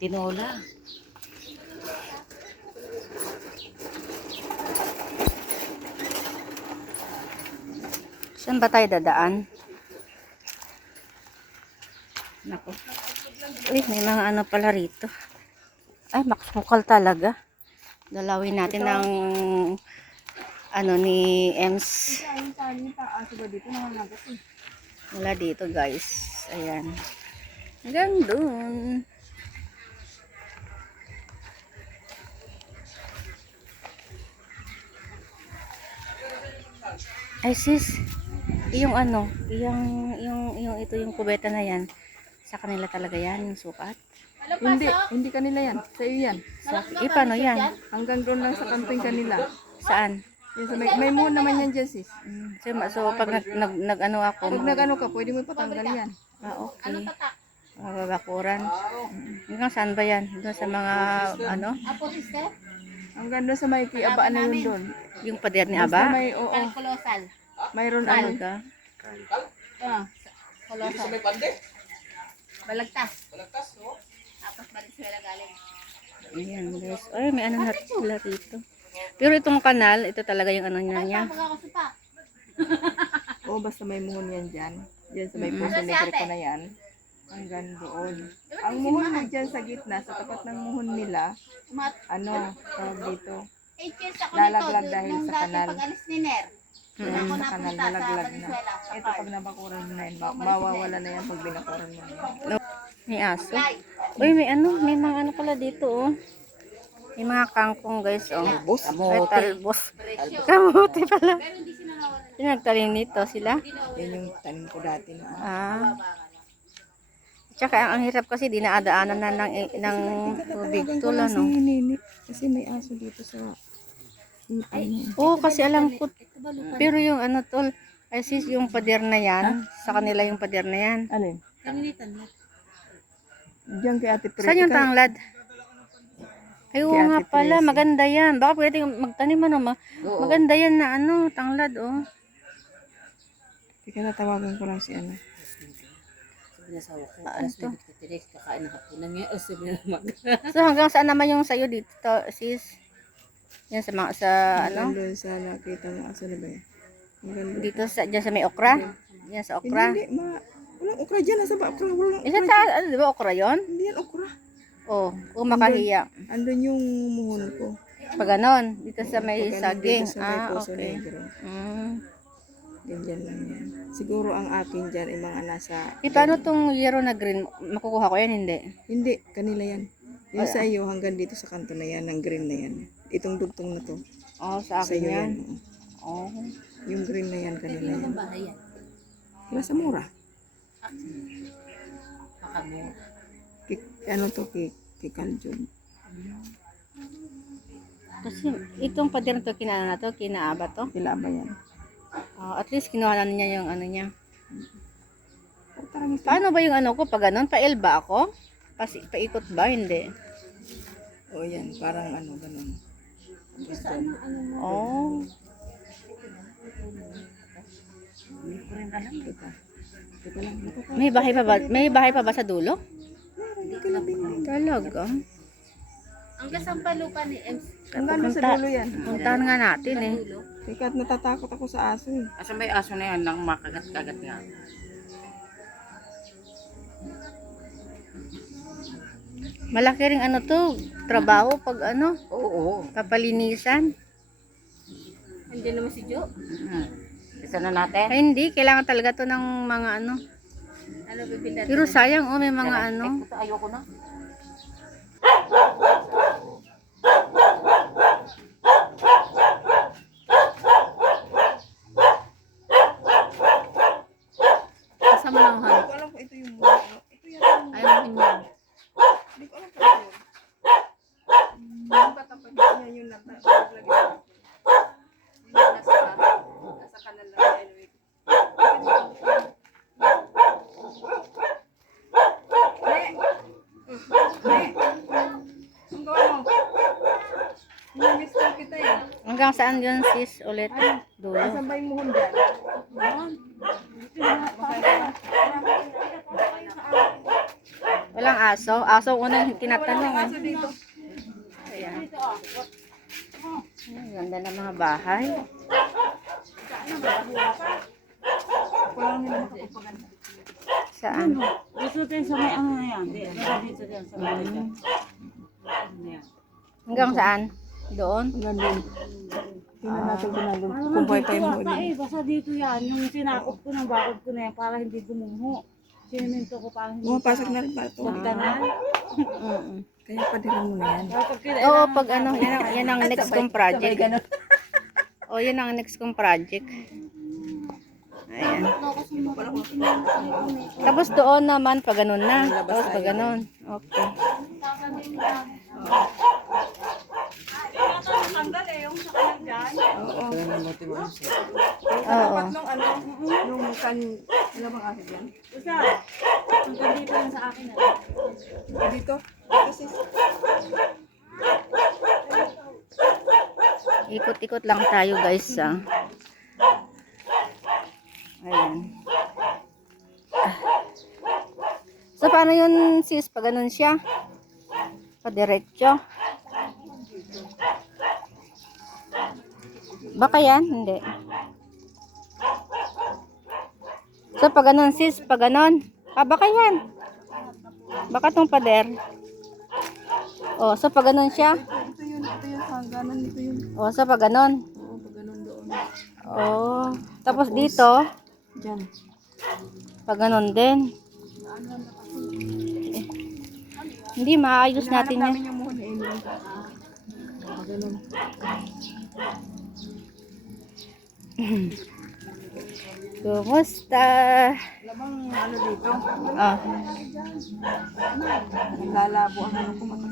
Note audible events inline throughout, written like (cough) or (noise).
Tinola. Saan ba tayo dadaan? Nako. Uy, may mga ano pala rito. Ay, maksukal talaga. Dalawin natin ng ano ni Ems. Ba dito guys. Ayan. Hanggang dun. Ay sis, yung ano, yung, yung, yung ito yung kubeta na yan, sa kanila talaga yan, yung sukat. Hindi, hindi kanila yan. Sa iyo yan. Sa, eh, paano yan? Hanggang doon lang sa kanting kanila. Saan? Yan, sa may, may moon naman yan dyan sis. Mm, So, so pag nag, nag, nag ano ako, Pag nag-ano ka, pwede mo patanggal yan. ah, okay. Mababakuran. Mm. Hanggang saan ba yan? Doon sa mga, ano, Apo sister? Hanggang doon sa may kiabaan na yun doon. yung pader ni Basta Aba? may, oo, Kolosal. mayroon ano. Talaga? Ah, kolosal. Balagtas. Balagtas, no? Tapos Valenzuela galing. Ayan, guys. Ay, may ano na sila rito. Pero itong kanal, ito talaga yung ano niya. niya. Oo, basta may muhon yan dyan. Dyan sa may puso ni ko na yan. Hanggang doon. Ang muhon na dyan sa gitna, sa tapat ng muhon nila, ano, tawag dito. 8 years ako Lalaglag dahil Nung sa kanal. pag alis ni Ner. Yan, Ako sa kanal, nalaglag na. Ito pag nabakuran mo na yun, ma- mawawala na yan pag binakuran mo na yan. May aso. Uy, may ano, may mga ano pala dito, oh. May mga kangkong, guys, oh. Talbos? Ay, talbos. Kamuti pala. Sino nagtanim nito? Sila? Yan yung tanim ko dati na. Ah. Tsaka, ang, ang hirap kasi dinaadaanan na ng, ng tubig tula, no? Kasi may aso dito sa... Ay, Oo, kasi alam ko. Pero yung ano, tol, ay sis, yung pader na yan, sa kanila yung pader na yan. alin? Kanilitan mo. Diyan kay Ate Pre. Saan yung tanglad? Ay, oo nga pala, maganda yan. Baka pwede magtanim ano, ma maganda yan na ano, tanglad, oh. Teka, natawagan ko lang si ano. Ano to? Kakain ng hapunan niya. O sabi na mag. So, hanggang saan naman yung sayo dito, to, sis? Yan sa mga, sa ano? Doon sa nakita mo. Asa na ba yan? Dito sa, dyan sa may okra? Yan sa okra? Hindi, ma... Walang okra dyan. Nasa ba? Okra. Walang Isa okra. ta, ano, di ba okra yon? Hindi yan okra. Oh, kung makahiya. Andun yung muhon ko. Pag ganon, dito sa may saging. sa Ah, okay. Mm. Ganyan lang yan. Siguro ang akin dyan ay mga nasa... Eh, paano tong yellow na green? Makukuha ko yan, hindi? Hindi, kanila yan. Yung sa iyo hanggang dito sa kanto na yan, ng green na yan. Itong dugtong na to. Oh, sa akin iyo yan. yan. Oh. Yung green na yan, kanila yan. Bahay yan. Wala sa mura. Makamo. Kik, ano to, kik, kikaljod. Kasi itong pader na to, kinaano na to, kinaaba to. Kila ba yan? Oh, at least kinuha na niya yung ano niya. Oh. Paano ba yung ano ko? Pag ganun, pa-L ba ako? Pas paikot ba? Hindi. O yan, parang ano, ganun. Oh. May bahay pa ba? May bahay pa ba sa dulo? Talaga. Ang kasampalupa ni Ems. Hanggang doon sa dulo yan. Puntahan nga natin eh. Teka, at natatakot ako sa aso eh. Asa may aso na yan nang makagat-kagat nga. Malaki ring ano to, trabaho pag ano, Oo. kapalinisan. Hindi naman si Jo. Hmm. Isa na natin. Ay hindi, kailangan talaga to ng mga ano. Ano bibili Pero sayang oh, may mga ano. Ito, ayoko na. Kasama ng Hindi ko alam kung ito yung muna. Ito yan. yung- Ayaw mo yun. Hindi ko alam kung ito yun. Yung katapat niya yun na naglagay. Nasa nasa kanal lang. Anyway. Ang gawa mo? Namiss ko kita eh. Hanggang saan yun sis ulit? Dulo. Nasaan ba yung muhon dyan? Walang aso. Aso ang unang tinatanong. Kaso Eh. dito. Ayan. Ang ganda ng mga bahay. Saan? Gusto tayo sa may ano na yan. Di, dito yan sa may ano yan. Hanggang saan? Doon? Hanggang doon. Tingnan natin kung nandun. Kung buhay pa yung muhon Basta niya. eh, basta dito yan. Yung sinakop ko ng bakod ko na yan para hindi gumuho. Sinemento ko para hindi Pumapasok na rin ba ito? magtanan. Mm-mm. Kaya padiran mo na yan. Oo, pag ano, yan ang, (laughs) yan ang next kong project. O, yan ang next kong project. Ayan. Tapos doon naman, pag ganun na. Tapos pag ganun. Okay. Oo. Nung ano, nung kan, ano bang akin yan? Basta, hanggang dito yan sa akin. Ah, Dito? Kasi, Ikot-ikot lang tayo guys ah. Ayan. So paano yun sis? Pag ganun siya? Padiretso? Baka yan? Hindi. So pag ganun sis? Pag ganun? Ah baka yan? Baka tong pader? Oh, so pag ganun siya? ito yun, ito yun, hangganan, ito yun. Oh, so pag ganun? Oo, pag ganun doon. Oh. Tapos dito, Diyan. pag ganun din. Eh, Hindi, maayos natin yan. namin yung Emily. Pag ganun. (laughs) Kumusta? Labang ano dito, Ah, naglalabo ang ano ko mata.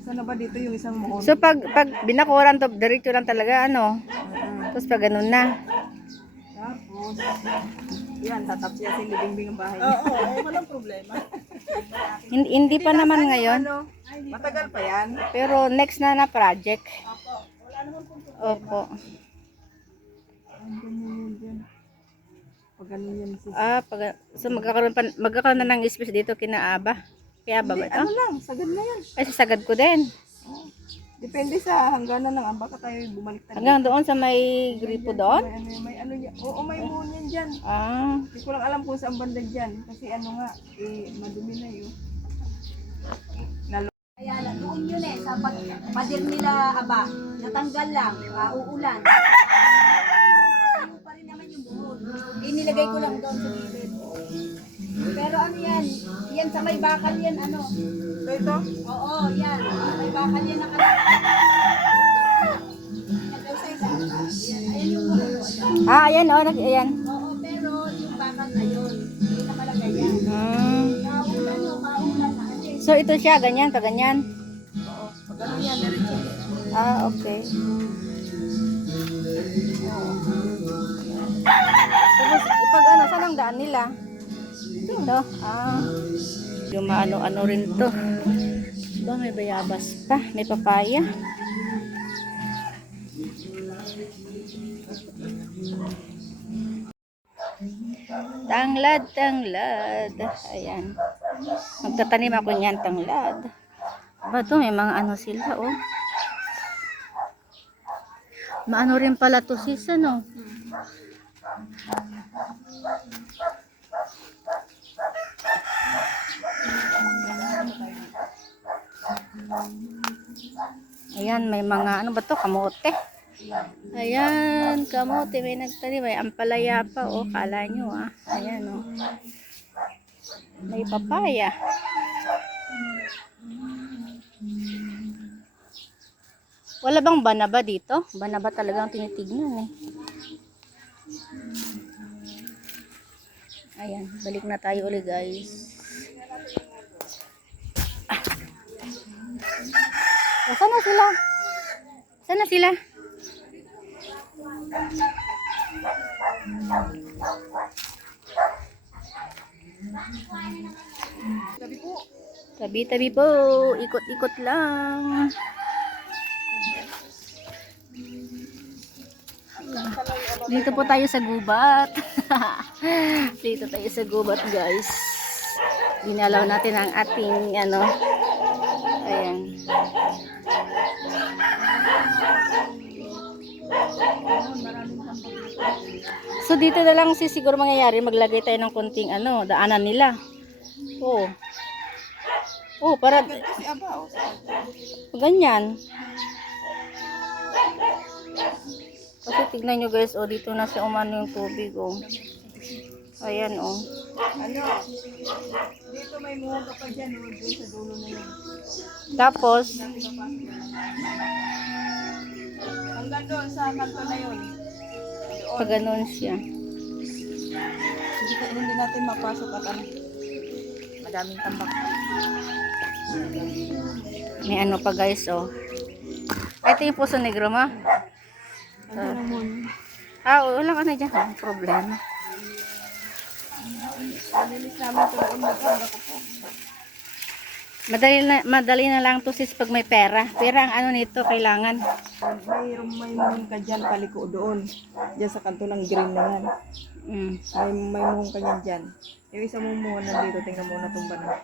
Sana ba dito yung isang muhon? so pag pag binakuran to, diretso lang talaga ano. Tapos pag ganun na. Tapos, yan, tatapos yan sa libing ang bahay. Oo, oo, (laughs) walang problema. Hindi, hindi pa naman ngayon. Ano, matagal pa yan. Pero next na na project. Opo. Ang Ganun yan sis. Ah, pag, so magkakaroon, pa, magkakaroon na ng space dito kina Aba. Kaya ba ba ito? Ano lang, sagad na yan. Ay, sasagad ko din. Depende sa hangganan lang. ah, Baka tayo bumalik tayo. Hanggang doon sa may gripo doon? May ano, may ano yan. Oo, may muhon yan dyan. Ah, Hindi ko lang alam kung saan banda dyan. Kasi ano nga, eh, madumi na yun. Kaya lang, doon yun eh, sa pag, padir nila aba, natanggal lang, uh, uulan. (laughs) Ano pa rin naman yung buhon. Inilagay ko lang doon sa gilid. Pero ano yan, yan sa may bakal yan, ano. So ito, Oo, yan, sa may bakal yan nakala. Ayan yung buhon. ah ayan oh, nag, ayan. Oo, pero yung bakal na yun, hindi nakalagay yan. Hmm. Kaulan o kaulan na. So ito siya, ganyan, pa ganyan. pag yan, diretso. Ah, okay. Pag ano, saan ang daan nila? Dito. Ah. Yung maano-ano rin to. Doon may bayabas pa. May papaya. Tanglad, tanglad. Ayan. Magtatanim ako niyan, tanglad. Ba to, may mga ano sila, oh. Maano rin pala to sis, ano? Ayan, may mga, ano ba to, kamote. Ayan, kamote, may nagtanim, may ampalaya pa, oh, kala nyo, ah. Ayan, oh. May papaya. Wala bang banaba dito? Banaba talagang tinitignan eh. Ayan, balik na tayo ulit guys. Ah. O, saan na sila? Saan na sila? Tabi-tabi po. Ikot-ikot lang. Dito po tayo sa gubat. (laughs) Dito tayo sa gubat, guys. Ginalaw natin ang ating ano. Ayan. So dito na lang si siguro mangyayari maglagay tayo ng konting ano, daanan nila. Oh. Oh, para ganyan. Kasi tignan nyo guys, oh, dito na si umano yung tubig, oh. Ayan, oh. Ano? Dito may ka pa dyan, oh, doon sa dulo na yun. Tapos, Hanggang doon sa kanto na yun. pag ganun siya. Hindi, hindi natin mapasok at ano. Madaming tambak. May ano pa guys, oh. Ito yung puso negro mo. Naman? Ah, wala ka na dyan. Walang problema. Madali na, madali na lang to sis pag may pera. Pera ang ano nito, kailangan. May, may muhon ka dyan, paliko doon. Diyan sa kanto ng green na yan. Mm. May, may muhon ka niyan dyan. Yung isa mong muhon nandito, tingnan mo na tumba na.